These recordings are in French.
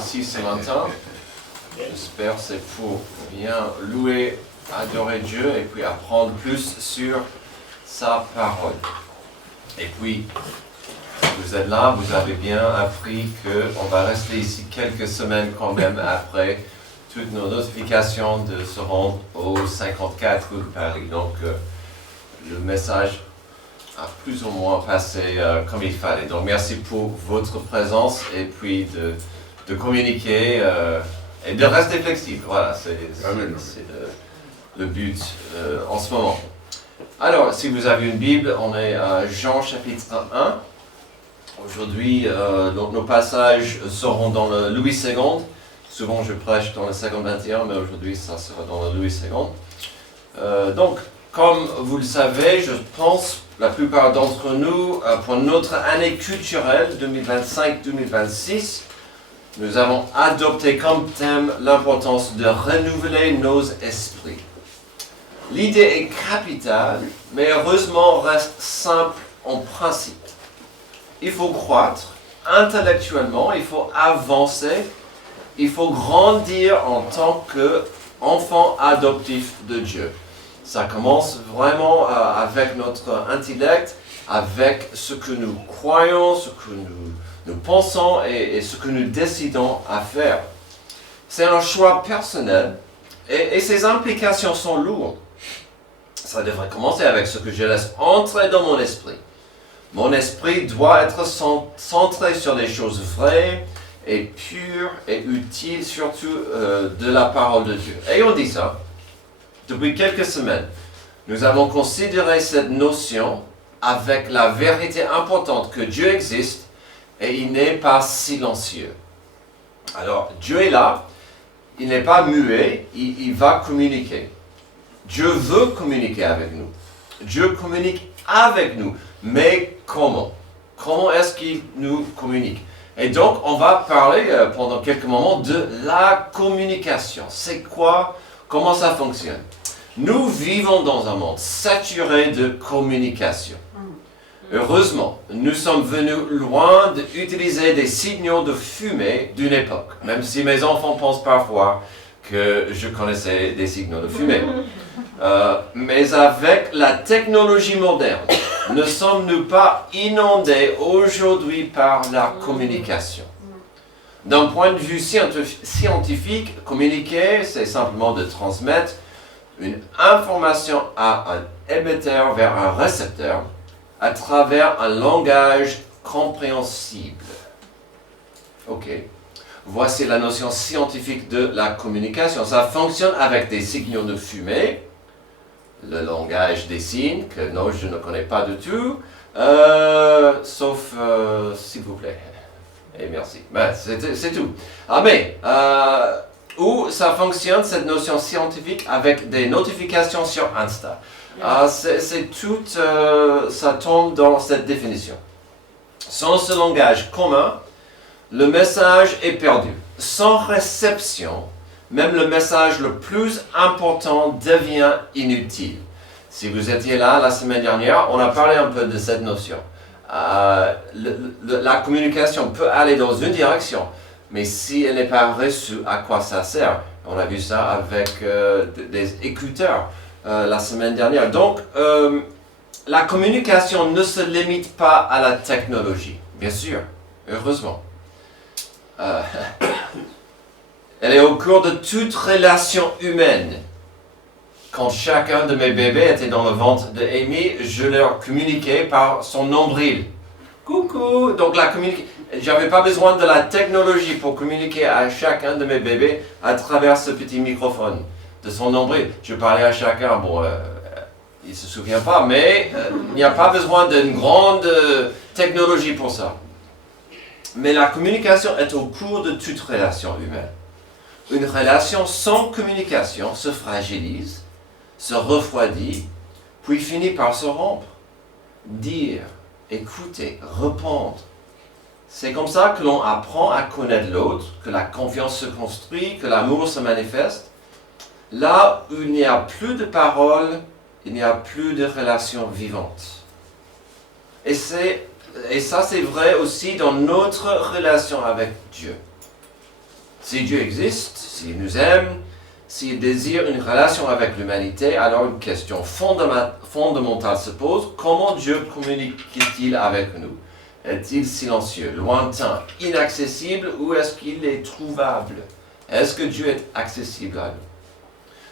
ici ce matin. J'espère que c'est pour bien louer, adorer Dieu et puis apprendre plus sur sa parole. Et puis, si vous êtes là, vous avez bien appris qu'on va rester ici quelques semaines quand même après toutes nos notifications de se rendre au 54 rue de Paris. Donc, le message a plus ou moins passé comme il fallait. Donc, merci pour votre présence et puis de communiquer et de rester flexible. Voilà, c'est le but en ce moment. Alors, si vous avez une Bible, on est à Jean chapitre 1. Aujourd'hui, donc nos passages seront dans le Louis II. Souvent, je prêche dans le 50-21, mais aujourd'hui, ça sera dans le Louis II. Donc, comme vous le savez, je pense, la plupart d'entre nous, pour notre année culturelle 2025-2026, nous avons adopté comme thème l'importance de renouveler nos esprits. L'idée est capitale, mais heureusement reste simple en principe. Il faut croître intellectuellement, il faut avancer, il faut grandir en tant qu'enfant adoptif de Dieu. Ça commence vraiment avec notre intellect, avec ce que nous croyons, ce que nous pensons et ce que nous décidons à faire. C'est un choix personnel et ses implications sont lourdes. Ça devrait commencer avec ce que je laisse entrer dans mon esprit. Mon esprit doit être centré sur les choses vraies et pures et utiles, surtout de la parole de Dieu. Et on dit ça. Depuis quelques semaines, nous avons considéré cette notion avec la vérité importante que Dieu existe et il n'est pas silencieux. Alors, Dieu est là, il n'est pas muet, il va communiquer. Dieu veut communiquer avec nous. Dieu communique avec nous. Mais comment? Comment est-ce qu'il nous communique? Et donc, on va parler pendant quelques moments de la communication. C'est quoi? Comment ça fonctionne? Nous vivons dans un monde saturé de communication. Heureusement, nous sommes venus loin d'utiliser des signaux de fumée d'une époque, même si mes enfants pensent parfois que je connaissais des signaux de fumée. Mais avec la technologie moderne, ne sommes-nous pas inondés aujourd'hui par la communication? D'un point de vue scientifique, communiquer, c'est simplement de transmettre une information à un émetteur vers un récepteur à travers un langage compréhensible. Ok. Voici la notion scientifique de la communication. Ça fonctionne avec des signaux de fumée, le langage des signes, que non, je ne connais pas du tout, sauf, s'il vous plaît. Et merci. Ben, c'est tout. Ah, mais, où ça fonctionne, cette notion scientifique, avec des notifications sur Insta. C'est tout, ça tombe dans cette définition. Sans ce langage commun, le message est perdu. Sans réception, même le message le plus important devient inutile. Si vous étiez là la semaine dernière, on a parlé un peu de cette notion. La communication peut aller dans une direction, mais si elle n'est pas reçue, à quoi ça sert? On a vu ça avec des écouteurs la semaine dernière. Donc, la communication ne se limite pas à la technologie, bien sûr, heureusement. Elle est au cœur de toute relation humaine. Quand chacun de mes bébés était dans le ventre de Amy, je leur communiquais par son nombril. Coucou! Donc j'avais pas besoin de la technologie pour communiquer à chacun de mes bébés à travers ce petit microphone de son nombril. Je parlais à chacun, il ne se souvient pas, mais il n'y a pas besoin d'une grande technologie pour ça. Mais la communication est au cours de toute relation humaine. Une relation sans communication se fragilise, se refroidit, puis finit par se rompre. Dire, écouter, répondre. C'est comme ça que l'on apprend à connaître l'autre, que la confiance se construit, que l'amour se manifeste. Là où il n'y a plus de paroles, il n'y a plus de relations vivantes. Et ça, c'est vrai aussi dans notre relation avec Dieu. Si Dieu existe, s'il nous aime, s'il désire une relation avec l'humanité, alors une question fondamentale se pose. Comment Dieu communique-t-il avec nous? Est-il silencieux, lointain, inaccessible ou est-ce qu'il est trouvable? Est-ce que Dieu est accessible à nous?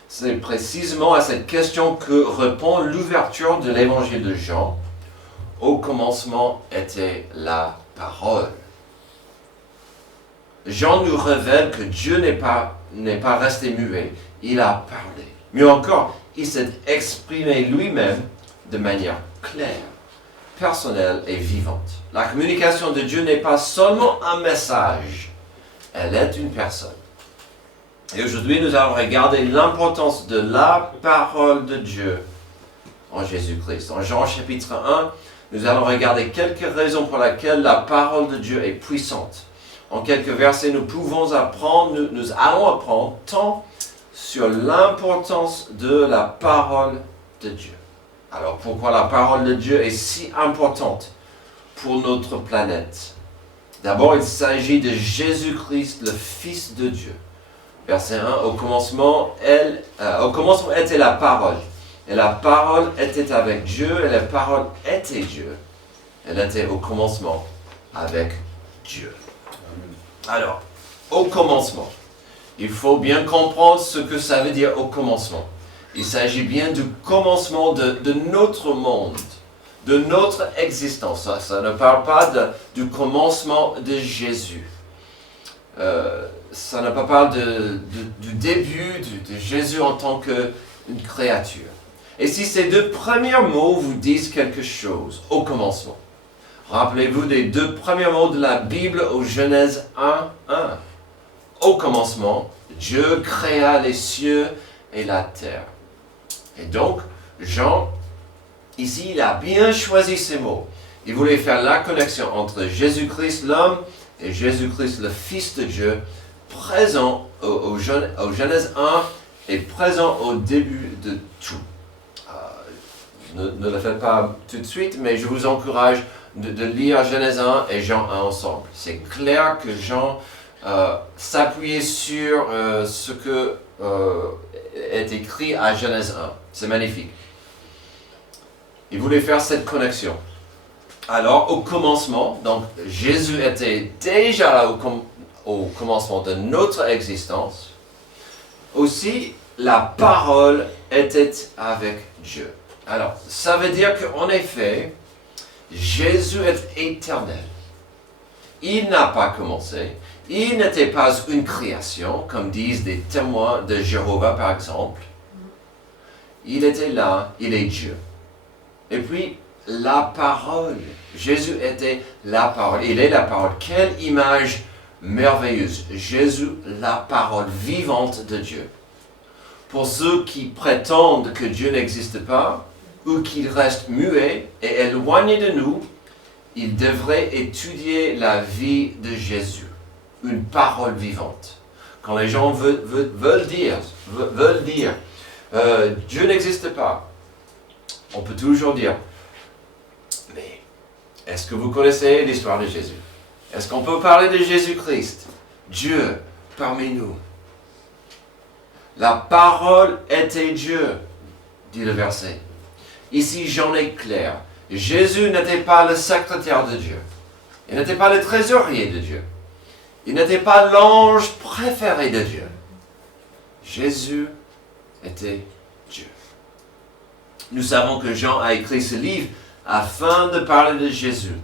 C'est précisément à cette question que répond l'ouverture de l'évangile de Jean. Au commencement était la parole. Jean nous révèle que Dieu n'est pas resté muet, il a parlé. Mieux encore, il s'est exprimé lui-même de manière claire, personnelle et vivante. La communication de Dieu n'est pas seulement un message, elle est une personne. Et aujourd'hui, nous allons regarder l'importance de la parole de Dieu en Jésus-Christ. En Jean chapitre 1, nous allons regarder quelques raisons pour lesquelles la parole de Dieu est puissante. En quelques versets, nous allons apprendre tant sur l'importance de la parole de Dieu. Alors, pourquoi la parole de Dieu est si importante pour notre planète? D'abord, il s'agit de Jésus-Christ, le Fils de Dieu. Verset 1, au commencement était la parole. Et la parole était avec Dieu, et la parole était Dieu. Elle était au commencement avec Dieu. Alors, au commencement, il faut bien comprendre ce que ça veut dire au commencement. Il s'agit bien du commencement de notre monde, de notre existence. Ça ne parle pas du commencement de Jésus. Ça ne parle pas du début de Jésus en tant qu'une créature. Et si ces deux premiers mots vous disent quelque chose, au commencement, rappelez-vous des deux premiers mots de la Bible au Genèse 1:1. Au commencement, Dieu créa les cieux et la terre. Et donc, Jean, ici, il a bien choisi ces mots. Il voulait faire la connexion entre Jésus-Christ l'homme et Jésus-Christ le Fils de Dieu, présent au Genèse 1 et présent au début de tout. Ne le faites pas tout de suite, mais je vous encourage de lire Genèse 1 et Jean 1 ensemble. C'est clair que Jean s'appuyait sur ce que est écrit à Genèse 1. C'est magnifique. Il voulait faire cette connexion. Alors, au commencement, donc Jésus était déjà là au commencement de notre existence. Aussi, la parole était avec Dieu. Alors, ça veut dire qu'en effet, Jésus est éternel. Il n'a pas commencé. Il n'était pas une création, comme disent des témoins de Jéhovah par exemple. Il était là, il est Dieu. Et puis, la parole. Jésus était la parole. Il est la parole. Quelle image merveilleuse. Jésus, la parole vivante de Dieu. Pour ceux qui prétendent que Dieu n'existe pas, ou qu'il reste muet et éloigné de nous, ils devraient étudier la vie de Jésus. Une parole vivante. Quand les gens veulent dire Dieu n'existe pas, on peut toujours dire, mais est-ce que vous connaissez l'histoire de Jésus? Est-ce qu'on peut parler de Jésus-Christ, Dieu parmi nous? La parole était Dieu, dit le verset. Ici, Jean est clair. Jésus n'était pas le secrétaire de Dieu. Il n'était pas le trésorier de Dieu. Il n'était pas l'ange préféré de Dieu. Jésus était Dieu. Nous savons que Jean a écrit ce livre afin de parler de Jésus.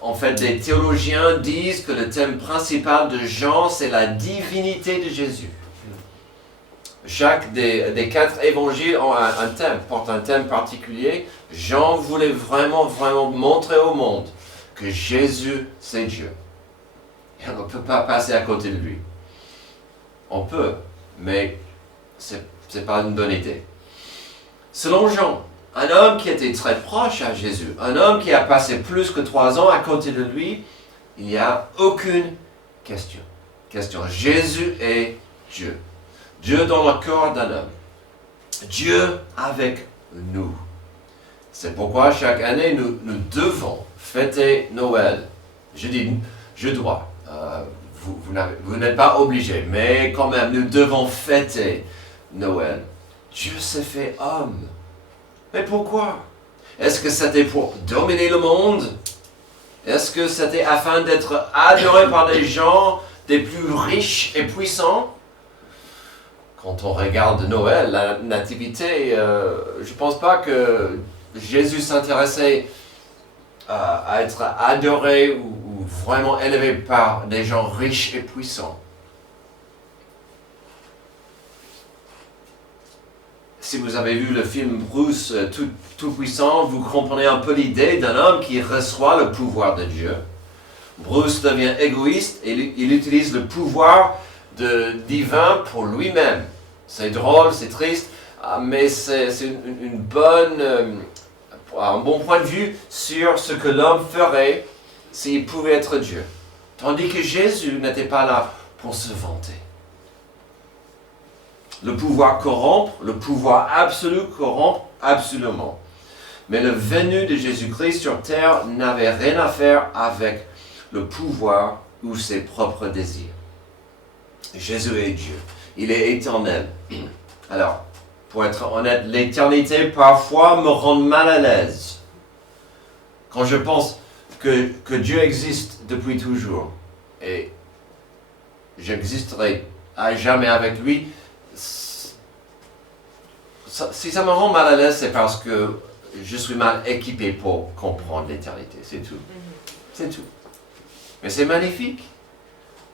En fait, des théologiens disent que le thème principal de Jean, c'est la divinité de Jésus. Chaque des 4 évangiles ont un thème, porte un thème particulier. Jean voulait vraiment montrer au monde que Jésus, c'est Dieu. Et on ne peut pas passer à côté de lui. On peut, mais ce n'est pas une bonne idée. Selon Jean, un homme qui était très proche à Jésus, un homme qui a passé plus que 3 ans à côté de lui, il n'y a aucune question. Jésus est Dieu. Dieu dans le corps d'un homme. Dieu avec nous. C'est pourquoi chaque année, nous devons fêter Noël. Je dis, je dois. vous n'êtes pas obligés, mais quand même, nous devons fêter Noël. Dieu s'est fait homme. Mais pourquoi? Est-ce que c'était pour dominer le monde? Est-ce que c'était afin d'être adoré par les gens des plus riches et puissants? Quand on regarde Noël, la nativité, je ne pense pas que Jésus s'intéressait à être adoré ou vraiment élevé par des gens riches et puissants. Si vous avez vu le film Bruce Tout-Puissant, vous comprenez un peu l'idée d'un homme qui reçoit le pouvoir de Dieu. Bruce devient égoïste et il utilise le pouvoir divin pour lui-même. C'est drôle, c'est triste, mais c'est un bon point de vue sur ce que l'homme ferait s'il pouvait être Dieu. Tandis que Jésus n'était pas là pour se vanter. Le pouvoir corrompt, le pouvoir absolu corrompt absolument. Mais le venu de Jésus-Christ sur terre n'avait rien à faire avec le pouvoir ou ses propres désirs. Jésus est Dieu. Il est éternel. Alors, pour être honnête, l'éternité parfois me rend mal à l'aise. Quand je pense que Dieu existe depuis toujours et j'existerai à jamais avec lui, si ça me rend mal à l'aise, c'est parce que je suis mal équipé pour comprendre l'éternité. C'est tout. C'est tout. Mais c'est magnifique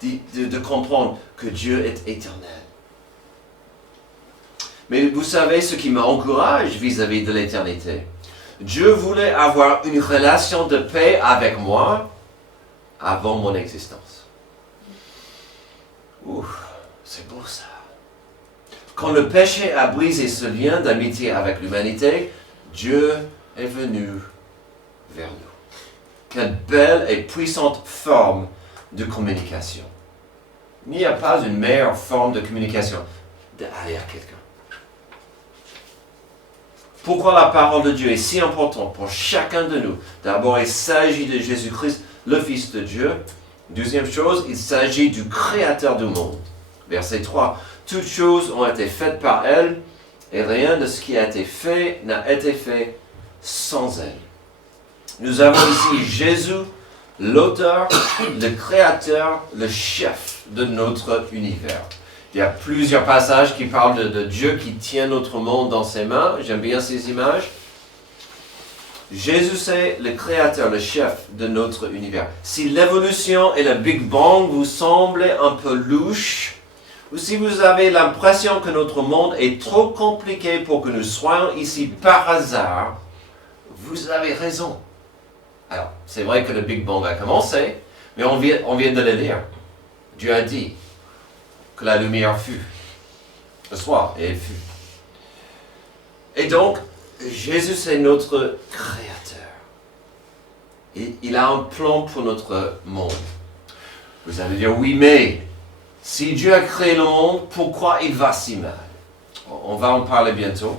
de comprendre que Dieu est éternel. Mais vous savez ce qui m'encourage vis-à-vis de l'éternité. Dieu voulait avoir une relation de paix avec moi avant mon existence. Ouf, c'est beau ça. Quand le péché a brisé ce lien d'amitié avec l'humanité, Dieu est venu vers nous. Quelle belle et puissante forme de communication. Il n'y a pas une meilleure forme de communication d'aller à quelqu'un. Pourquoi la parole de Dieu est si importante pour chacun de nous? D'abord, il s'agit de Jésus-Christ, le Fils de Dieu. Deuxième chose, il s'agit du Créateur du monde. Verset 3. Toutes choses ont été faites par elle, et rien de ce qui a été fait n'a été fait sans elle. Nous avons ici Jésus, l'auteur, le créateur, le chef de notre univers. Il y a plusieurs passages qui parlent de Dieu qui tient notre monde dans ses mains. J'aime bien ces images. Jésus, c'est le créateur, le chef de notre univers. Si l'évolution et le Big Bang vous semblent un peu louches, ou si vous avez l'impression que notre monde est trop compliqué pour que nous soyons ici par hasard, vous avez raison. Alors, c'est vrai que le Big Bang a commencé, mais on vient de le lire. Dieu a dit que la lumière fut le soir, et elle fut. Et donc, Jésus, c'est notre créateur. Il a un plan pour notre monde. Vous allez dire, oui, mais si Dieu a créé le monde, pourquoi il va si mal? On va en parler bientôt.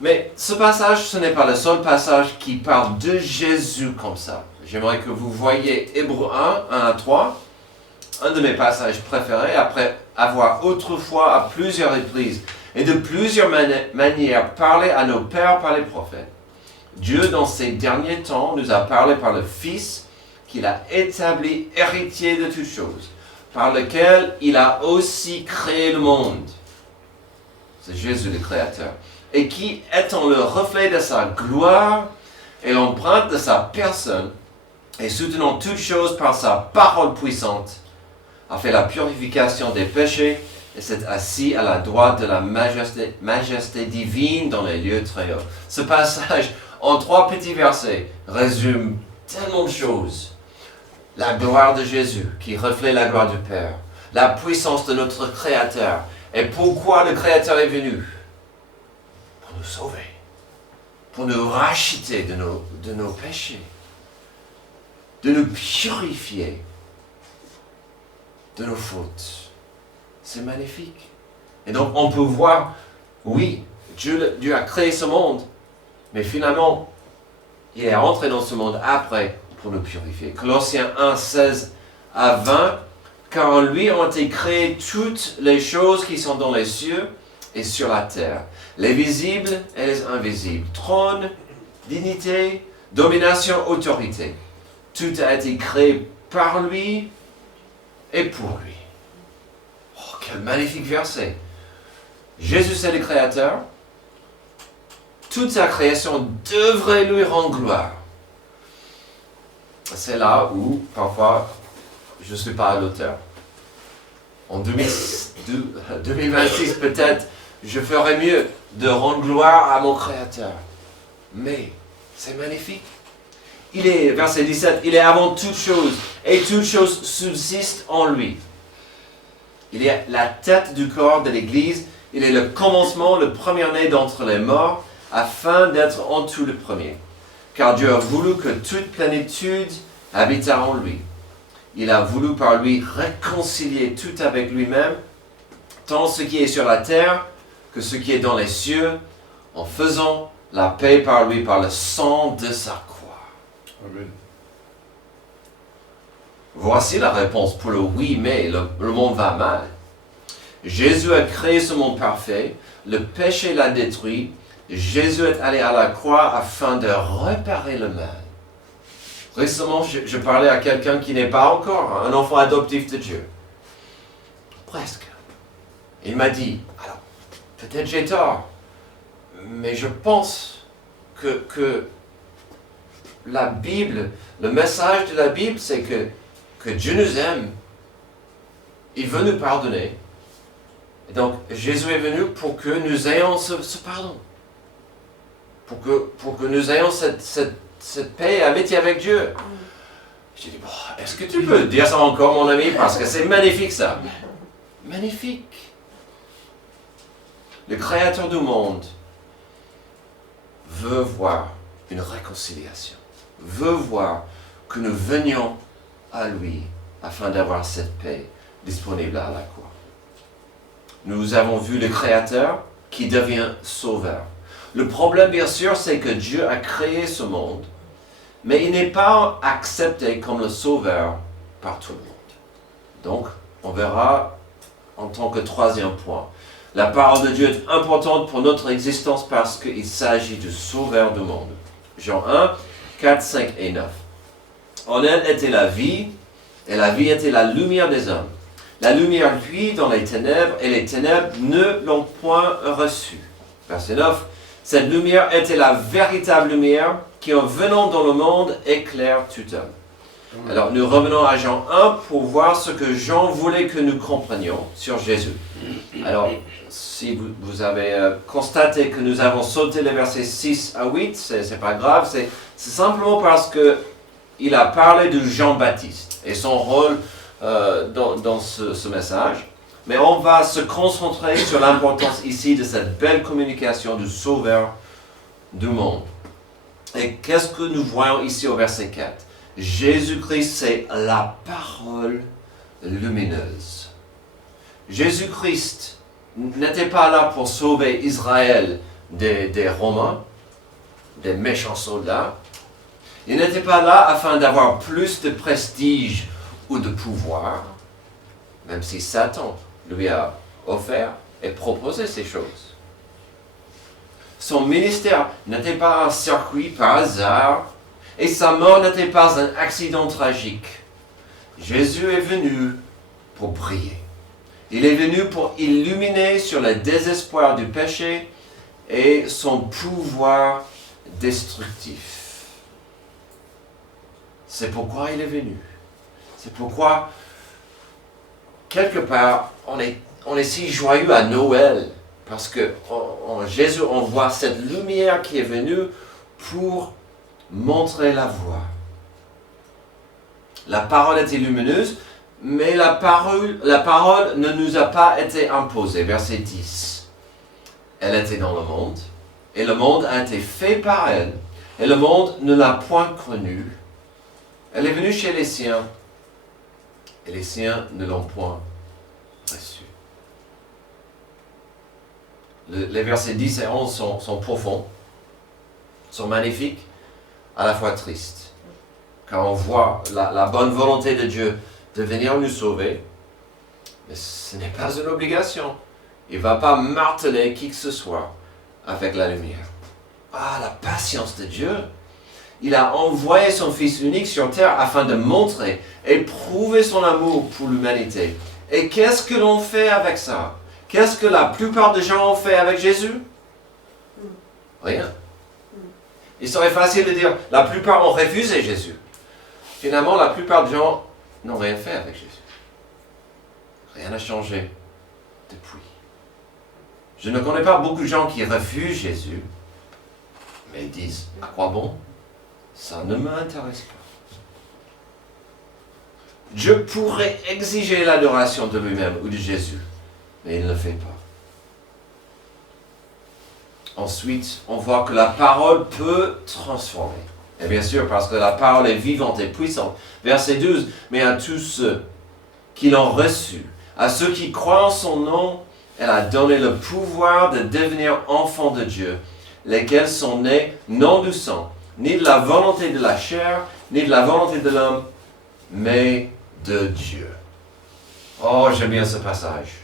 Mais ce passage, ce n'est pas le seul passage qui parle de Jésus comme ça. J'aimerais que vous voyiez Hébreux 1, 1 à 3, un de mes passages préférés, après avoir autrefois à plusieurs reprises et de plusieurs manières parlé à nos pères par les prophètes. Dieu, dans ces derniers temps, nous a parlé par le Fils qu'il a établi héritier de toutes choses, par lequel il a aussi créé le monde. C'est Jésus le Créateur. Et qui, étant le reflet de sa gloire et l'empreinte de sa personne, et soutenant toutes choses par sa parole puissante, a fait la purification des péchés et s'est assis à la droite de la majesté divine dans les lieux très hauts. Ce passage, en 3 petits versets, résume tellement de choses. La gloire de Jésus, qui reflète la gloire du Père, la puissance de notre Créateur, et pourquoi le Créateur est venu? Pour nous sauver, pour nous racheter de nos péchés, de nous purifier de nos fautes. C'est magnifique. Et donc on peut voir, oui, Dieu a créé ce monde, mais finalement, il est entré dans ce monde après pour nous purifier. Colossiens 1, 16 à 20 car en lui ont été créées toutes les choses qui sont dans les cieux et sur la terre, les visibles et les invisibles, trône, dignité, domination, autorité. Tout a été créé par lui et pour lui. Oh, quel magnifique verset. Jésus est le Créateur. Toute sa création devrait lui rendre gloire. C'est là où, parfois, je ne suis pas à l'auteur. En 2026, peut-être, je ferais mieux de rendre gloire à mon Créateur. Mais, c'est magnifique. Il est, verset 17, il est avant toute chose, et toute chose subsiste en lui. Il est la tête du corps de l'Église, il est le commencement, le premier-né d'entre les morts, afin d'être en tout le premier. Car Dieu a voulu que toute plénitude habitât en lui. Il a voulu par lui réconcilier tout avec lui-même, tant ce qui est sur la terre que ce qui est dans les cieux, en faisant la paix par lui, par le sang de sa croix. Amen. Voici la réponse pour le oui, mais le monde va mal. Jésus a créé ce monde parfait, le péché l'a détruit, Jésus est allé à la croix afin de réparer le mal. Récemment, je parlais à quelqu'un qui n'est pas encore un enfant adoptif de Dieu. Presque. Il m'a dit, alors, peut-être j'ai tort, mais je pense que la Bible, le message de la Bible, c'est que Dieu nous aime. Il veut nous pardonner. Et donc, Jésus est venu pour que nous ayons ce pardon. Pour que nous ayons cette paix et amitié avec Dieu. J'ai dit, bon, est-ce que tu peux dire ça encore, mon ami? Parce que c'est magnifique, ça. Magnifique. Le Créateur du monde veut voir une réconciliation. Veut voir que nous venions à lui afin d'avoir cette paix disponible à la croix. Nous avons vu le Créateur qui devient sauveur. Le problème, bien sûr, c'est que Dieu a créé ce monde, mais il n'est pas accepté comme le sauveur par tout le monde. Donc, on verra en tant que troisième point. La parole de Dieu est importante pour notre existence parce qu'il s'agit du sauveur du monde. Jean 1, 4, 5 et 9. En elle était la vie, et la vie était la lumière des hommes. La lumière luit dans les ténèbres, et les ténèbres ne l'ont point reçue. Verset 9. Cette lumière était la véritable lumière qui, en venant dans le monde, éclaire tout homme. Alors, nous revenons à Jean 1 pour voir ce que Jean voulait que nous comprenions sur Jésus. Alors, si vous avez constaté que nous avons sauté les versets 6 à 8, c'est pas grave, c'est simplement parce qu'il a parlé de Jean-Baptiste et son rôle dans ce message. Mais on va se concentrer sur l'importance ici de cette belle communication du Sauveur du monde. Et qu'est-ce que nous voyons ici au verset 4? Jésus-Christ, c'est la parole lumineuse. Jésus-Christ n'était pas là pour sauver Israël des Romains, des méchants soldats. Il n'était pas là afin d'avoir plus de prestige ou de pouvoir, même si Satan lui a offert et proposé ces choses. Son ministère n'était pas un circuit par hasard, et sa mort n'était pas un accident tragique. Jésus est venu pour briller. Il est venu pour illuminer sur le désespoir du péché et son pouvoir destructif. C'est pourquoi il est venu. C'est pourquoi, quelque part, on est si joyeux à Noël, parce qu'en Jésus, on voit cette lumière qui est venue pour montrer la voie. La parole était lumineuse, mais la parole ne nous a pas été imposée. Verset 10. Elle était dans le monde, et le monde a été fait par elle, et le monde ne l'a point connue. Elle est venue chez les siens, et les siens ne l'ont point reçue. Les versets 10 et 11 sont profonds, sont magnifiques, à la fois tristes. Car on voit la bonne volonté de Dieu de venir nous sauver, Mais ce n'est pas une obligation. Il ne va pas marteler qui que ce soit avec la lumière. Ah, la patience de Dieu! Il a envoyé son Fils unique sur terre afin de montrer et prouver son amour pour l'humanité. Et qu'est-ce que l'on fait avec ça? Qu'est-ce que la plupart des gens ont fait avec Jésus? Rien. Il serait facile de dire, la plupart ont refusé Jésus. Finalement, la plupart des gens n'ont rien fait avec Jésus. Rien n'a changé depuis. Je ne connais pas beaucoup de gens qui refusent Jésus, mais ils disent, à quoi bon? Ça ne m'intéresse pas. Dieu pourrait exiger l'adoration de lui-même ou de Jésus, mais il ne le fait pas. Ensuite, on voit que la parole peut transformer. Et bien sûr, parce que la parole est vivante et puissante. Verset 12, mais à tous ceux qui l'ont reçu, à ceux qui croient en son nom, elle a donné le pouvoir de devenir enfants de Dieu, lesquels sont nés non du sang, ni de la volonté de la chair, ni de la volonté de l'homme, mais de Dieu. Oh, j'aime bien ce passage.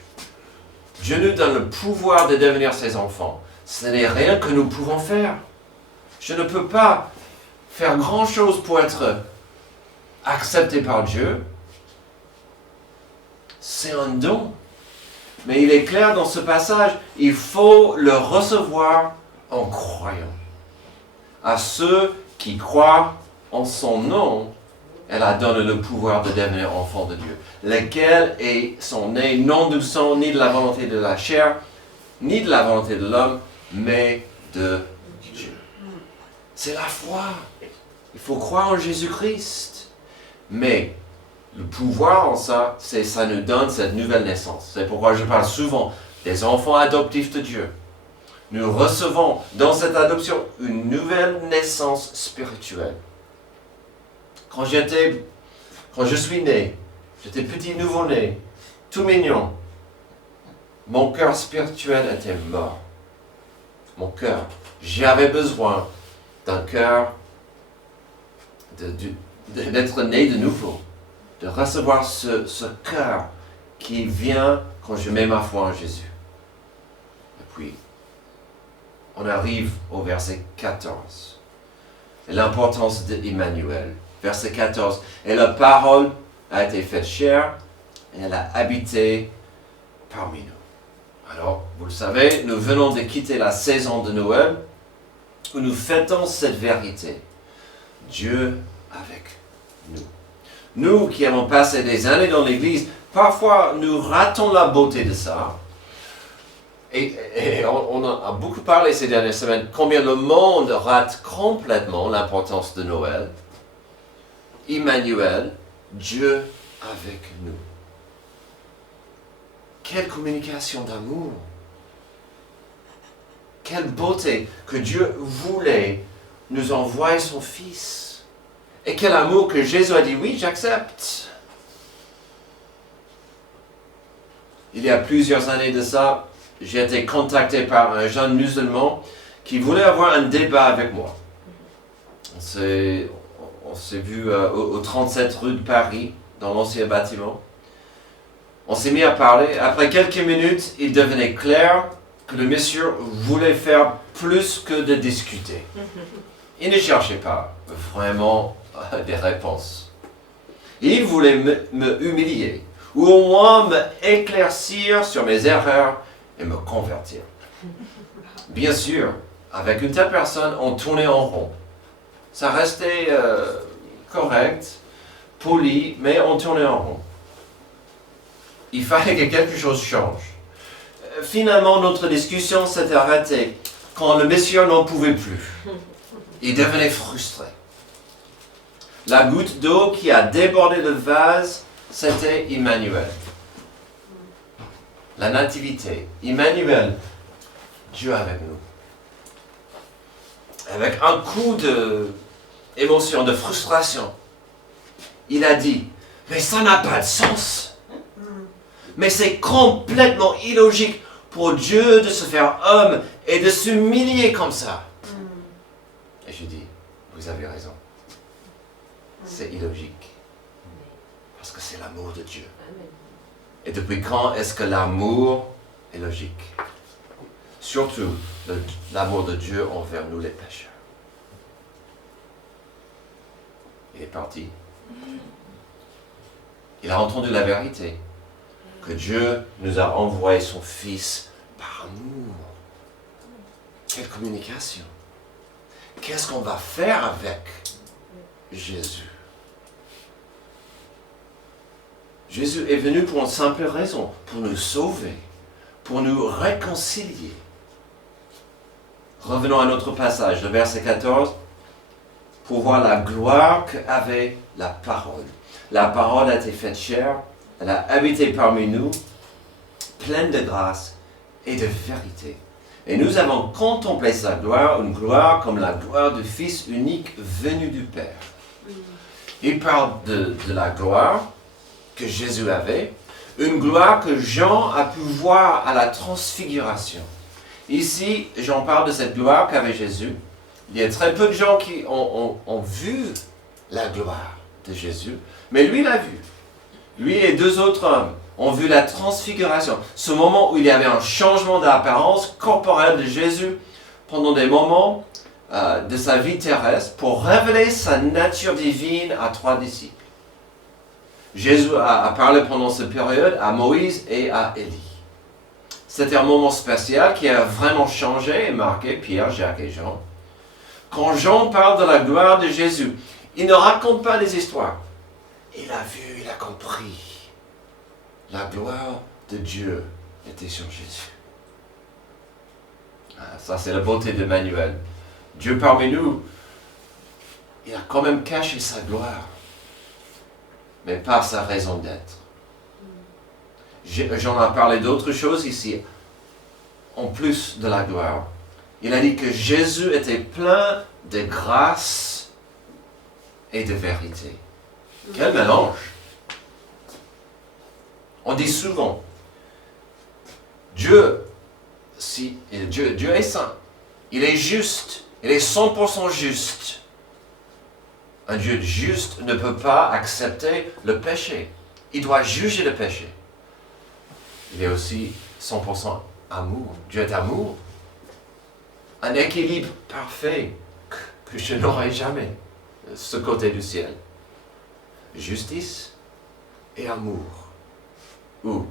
Dieu nous donne le pouvoir de devenir ses enfants. Ce n'est rien que nous pouvons faire. Je ne peux pas faire grand-chose pour être accepté par Dieu. C'est un don. Mais il est clair dans ce passage, il faut le recevoir en croyant. À ceux qui croient en son nom, elle a donné le pouvoir de devenir enfants de Dieu, lesquels sont nés non du sang, ni de la volonté de la chair, ni de la volonté de l'homme, mais de Dieu. C'est la foi. Il faut croire en Jésus-Christ. Mais le pouvoir en ça, ça nous donne cette nouvelle naissance. C'est pourquoi je parle souvent des enfants adoptifs de Dieu. Nous recevons dans cette adoption une nouvelle naissance spirituelle. Quand je suis né, j'étais petit nouveau-né, tout mignon. Mon cœur spirituel était mort. Mon cœur, j'avais besoin d'un cœur, d'être né de nouveau, de recevoir ce cœur qui vient quand je mets ma foi en Jésus. Et puis, on arrive au verset 14. Et l'importance d'Emmanuel. Verset 14. Et la parole a été faite chair et elle a habité parmi nous. Alors, vous le savez, nous venons de quitter la saison de Noël où nous fêtons cette vérité. Dieu avec nous. Nous qui avons passé des années dans l'Église, parfois nous ratons la beauté de ça. Et on a beaucoup parlé ces dernières semaines combien le monde rate complètement l'importance de Noël. Emmanuel, Dieu avec nous. Quelle communication d'amour. Quelle beauté que Dieu voulait nous envoyer son Fils. Et quel amour que Jésus a dit, oui, j'accepte. Il y a plusieurs années de ça, j'ai été contacté par un jeune musulman qui voulait avoir un débat avec moi. On s'est vu au 37 rue de Paris, dans l'ancien bâtiment. On s'est mis à parler. Après quelques minutes, il devenait clair que le monsieur voulait faire plus que de discuter. Il ne cherchait pas vraiment des réponses. Il voulait me humilier, ou au moins me éclaircir sur mes erreurs et me convertir. Bien sûr, avec une telle personne, on tournait en rond. Ça restait correct, poli, mais on tournait en rond. Il fallait que quelque chose change. Finalement, notre discussion s'était arrêtée quand le monsieur n'en pouvait plus. Il devenait frustré. La goutte d'eau qui a débordé le vase, c'était Emmanuel. La nativité. Emmanuel, Dieu avec nous. Avec un coup d'émotion, de frustration, il a dit, mais ça n'a pas de sens. Mais c'est complètement illogique pour Dieu de se faire homme et de s'humilier comme ça. Et je dis, vous avez raison. C'est illogique. Parce que c'est l'amour de Dieu. Et depuis quand est-ce que l'amour est logique? Surtout l'amour de Dieu envers nous les pécheurs. Il est parti. Il a entendu la vérité, que Dieu nous a envoyé son Fils par amour. Quelle communication! Qu'est-ce qu'on va faire avec Jésus? Jésus est venu pour une simple raison, pour nous sauver, pour nous réconcilier. Revenons à notre passage, le verset 14, pour voir la gloire qu'avait la parole. La parole a été faite chair, elle a habité parmi nous, pleine de grâce et de vérité. Et nous avons contemplé sa gloire, une gloire comme la gloire du Fils unique venu du Père. Il parle de la gloire que Jésus avait, une gloire que Jean a pu voir à la transfiguration. Ici, Jean parle de cette gloire qu'avait Jésus. Il y a très peu de gens qui ont vu la gloire de Jésus, mais lui l'a vu. Lui et deux autres hommes ont vu la transfiguration, ce moment où il y avait un changement d'apparence corporelle de Jésus pendant des moments de sa vie terrestre pour révéler sa nature divine à 3 disciples. Jésus a parlé pendant cette période à Moïse et à Élie. C'était un moment spécial qui a vraiment changé et marqué Pierre, Jacques et Jean. Quand Jean parle de la gloire de Jésus, il ne raconte pas des histoires. Il a vu, il a compris. La gloire de Dieu était sur Jésus. Ça, c'est la beauté d'Emmanuel. Dieu parmi nous, il a quand même caché sa gloire, mais pas sa raison d'être. J'en ai parlé d'autres choses ici, en plus de la gloire. Il a dit que Jésus était plein de grâce et de vérité. Quel mélange! On dit souvent, Dieu est saint, il est juste, il est 100% juste. Un Dieu juste ne peut pas accepter le péché. Il doit juger le péché. Il est aussi 100% amour. Dieu est amour. Un équilibre parfait que je n'aurai jamais, ce côté du ciel. Justice et amour. Ou,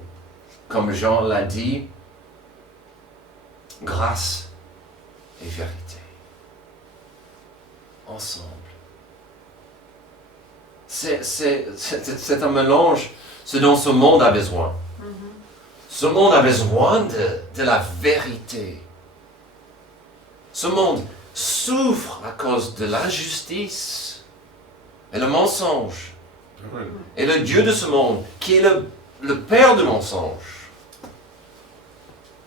comme Jean l'a dit, grâce et vérité. Ensemble. C'est un mélange, ce dont ce monde a besoin. Ce monde a besoin de la vérité. Ce monde souffre à cause de l'injustice et le mensonge. Et le Dieu de ce monde, qui est le père du mensonge.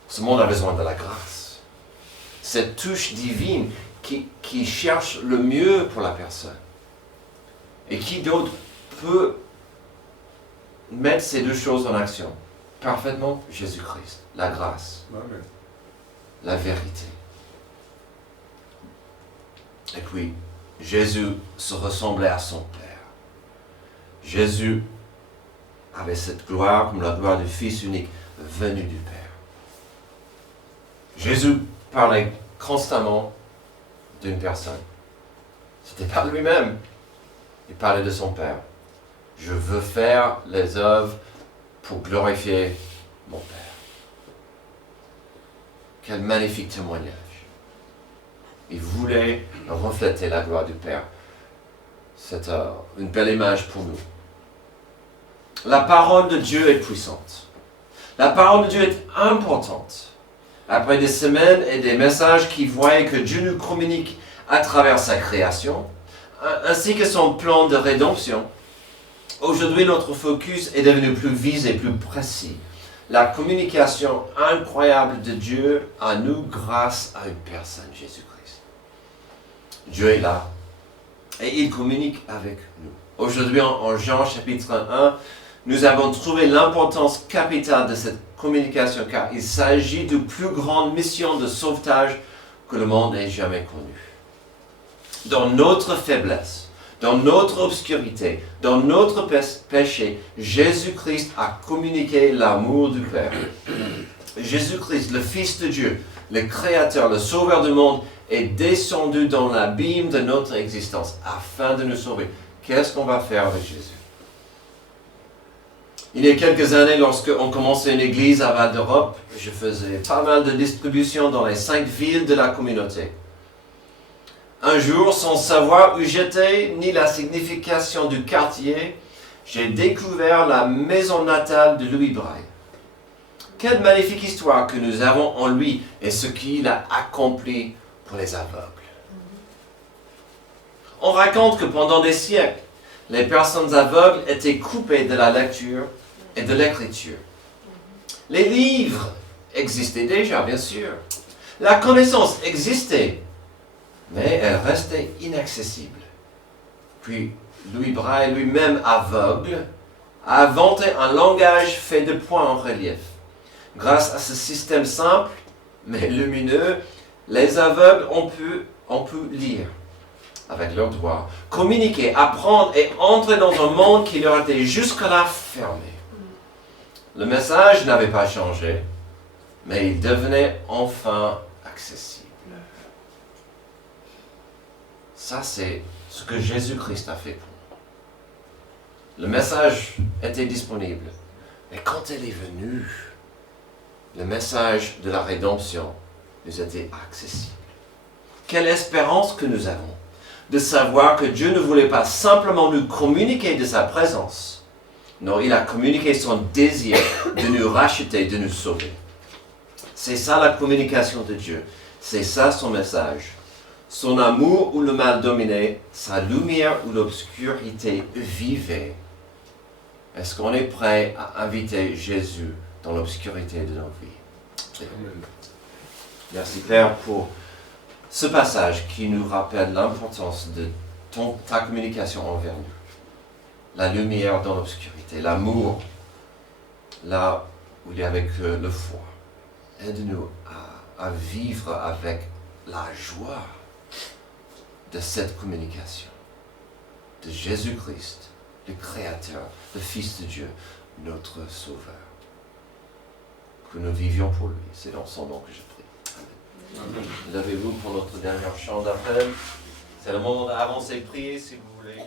Ce monde a besoin de la grâce. Cette touche divine qui cherche le mieux pour la personne. Et qui d'autre peut mettre ces deux choses en action? Parfaitement, Jésus-Christ. La grâce. Amen. La vérité. Et puis, Jésus se ressemblait à son Père. Jésus avait cette gloire comme la gloire du Fils unique venu du Père. Jésus parlait constamment d'une personne. C'était pas lui-même. Il parlait de son Père. Je veux faire les œuvres pour glorifier mon Père. Quel magnifique témoignage. Il voulait refléter la gloire du Père. C'est une belle image pour nous. La parole de Dieu est puissante. La parole de Dieu est importante. Après des semaines et des messages qui voyaient que Dieu nous communique à travers sa création, ainsi que son plan de rédemption, aujourd'hui notre focus est devenu plus visé, plus précis. La communication incroyable de Dieu à nous grâce à une personne, Jésus-Christ. Dieu est là et il communique avec nous. Aujourd'hui en Jean chapitre 1, nous avons trouvé l'importance capitale de cette communication car il s'agit de la plus grande mission de sauvetage que le monde ait jamais connue. Dans notre faiblesse, Dans notre obscurité, dans notre péché, Jésus-Christ a communiqué l'amour du Père. Jésus-Christ, le Fils de Dieu, le Créateur, le Sauveur du monde, est descendu dans l'abîme de notre existence afin de nous sauver. Qu'est-ce qu'on va faire avec Jésus? Il y a quelques années, lorsqu'on commençait une église à Val d'Europe, je faisais pas mal de distributions dans les 5 villes de la communauté. Un jour, sans savoir où j'étais, ni la signification du quartier, j'ai découvert la maison natale de Louis Braille. Quelle magnifique histoire que nous avons en lui et ce qu'il a accompli pour les aveugles. On raconte que pendant des siècles, les personnes aveugles étaient coupées de la lecture et de l'écriture. Les livres existaient déjà, bien sûr. La connaissance existait, mais elle restait inaccessible. Puis, Louis Braille, lui-même aveugle, a inventé un langage fait de points en relief. Grâce à ce système simple, mais lumineux, les aveugles ont pu lire avec leurs doigts, communiquer, apprendre et entrer dans un monde qui leur était jusque-là fermé. Le message n'avait pas changé, mais il devenait enfin accessible. Ça, c'est ce que Jésus-Christ a fait pour nous. Le message était disponible, mais quand elle est venue, le message de la rédemption nous était accessible. Quelle espérance que nous avons de savoir que Dieu ne voulait pas simplement nous communiquer de sa présence. Non, il a communiqué son désir de nous racheter, de nous sauver. C'est ça la communication de Dieu. C'est ça son message. Son amour où le mal dominait, sa lumière où l'obscurité vivait. Est-ce qu'on est prêt à inviter Jésus dans l'obscurité de nos vies? Merci Père pour ce passage qui nous rappelle l'importance de ta communication envers nous. La lumière dans l'obscurité, l'amour là où il y a avec le foi. Aide-nous à vivre avec la joie de cette communication, de Jésus-Christ, le Créateur, le Fils de Dieu, notre Sauveur. Que nous vivions pour lui. C'est dans son nom que je prie. Amen. Levez-vous pour notre dernier chant d'appel. C'est le moment d'avancer et prier si vous voulez.